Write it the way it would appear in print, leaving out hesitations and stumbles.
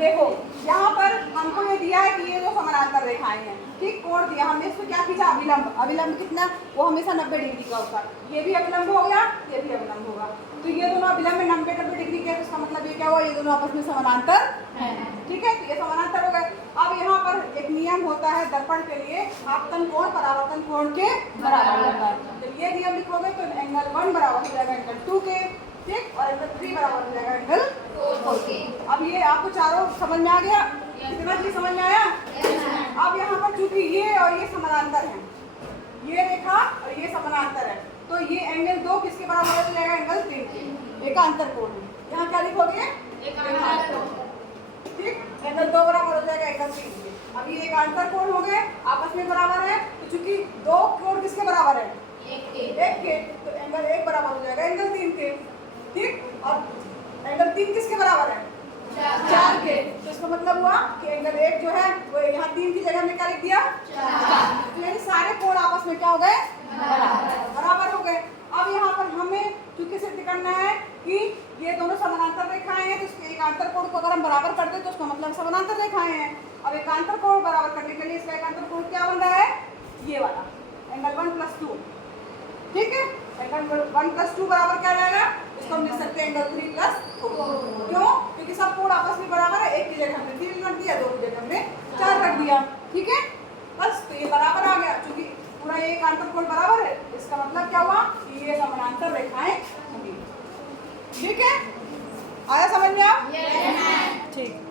देखो यहाँ पर हमको ये दिया है कि ये जो समानांतर रेखाएं हैं, ठीक, कोण दिया, हमने इसको क्या खींचा, अभिलंब। अभिलंब कितना, वो हमेशा 90 डिग्री का होता है। ये भी अभिलंब हो गया, ये भी अभिलंब होगा, तो ये दोनों अभिलंब में 90 डिग्री के, तो इसका मतलब ये क्या हुआ, ये दोनों आपस में समानांतर हैं, ठीक है, तो ये समानांतर हो गए। अब यहाँ पर एक नियम होता है दर्पण के लिए, आपतन कोण परावर्तन कोण के बराबर होता है। जब ये नियम लिखोगे तो एंगल 1 बराबर हो जाएगा एंगल 2 के, ठीक, और एंगल 3 बराबर हो जाएगा एंगल 4 के। अब ये आपको चारों समझ में आ गया, कितना चीज समझ में आया? अब यहाँ पर चूंकि ये और ये समानांतर हैं, ये रेखा और ये समानांतर है, तो ये एंगल 2 किसके बराबर हो जाएगा, एंगल 3 के, एकांतर कोण है। यहाँ क्या लिखोगे, एकांतर कोण, ठीक, एंगल 2 बराबर हो जाएगा एंगल 3 के। अब ये एकांतर कोण हो गए, आपस में बराबर है, तो चूंकि 2 कोण किसके बराबर है, एक के, तो एंगल 1 बराबर हो जाएगा एंगल 3 के, ठीक, और एंगल 3 किसके बराबर है, 4 के, तो इसका मतलब हुआ कि एंगल 1 जो है वो यहाँ 3 की जगह में क्या लिख दिया, 4, तो यानी सारे कोण आपस में क्या हो गए, बराबर हो गए। अब यहाँ पर हमें चूंकि सिद्ध करना है कि ये दोनों समानांतर रेखाएं हैं, तो इसके एकांतर कोण को अगर हम बराबर कर दे तो उसका मतलब समानांतर रेखाएं हैं। अब एकांतर कोण बराबर करने के लिए इसका एकांतर कोण क्या बन रहा है, ये वाला एंगल 1 + 2, ठीक है, एंगल 1 + 2 बराबर क्या रहेगा, इसको हम लिख सकते हैं एंगल 3 + 4। क्यों, क्योंकि सब कोण आपस में बराबर है, एक की जगह हमने 3 रख दिया, 2 की जगह हमने 4 रख दिया, ठीक है, बस, तो ये बराबर आ गया। चूंकि पूरा ये एकांतर कोण बराबर है, इसका मतलब क्या हुआ कि ये समानांतर रेखाएं होंगी, ठीक है, आया समझ में आप? ठीक।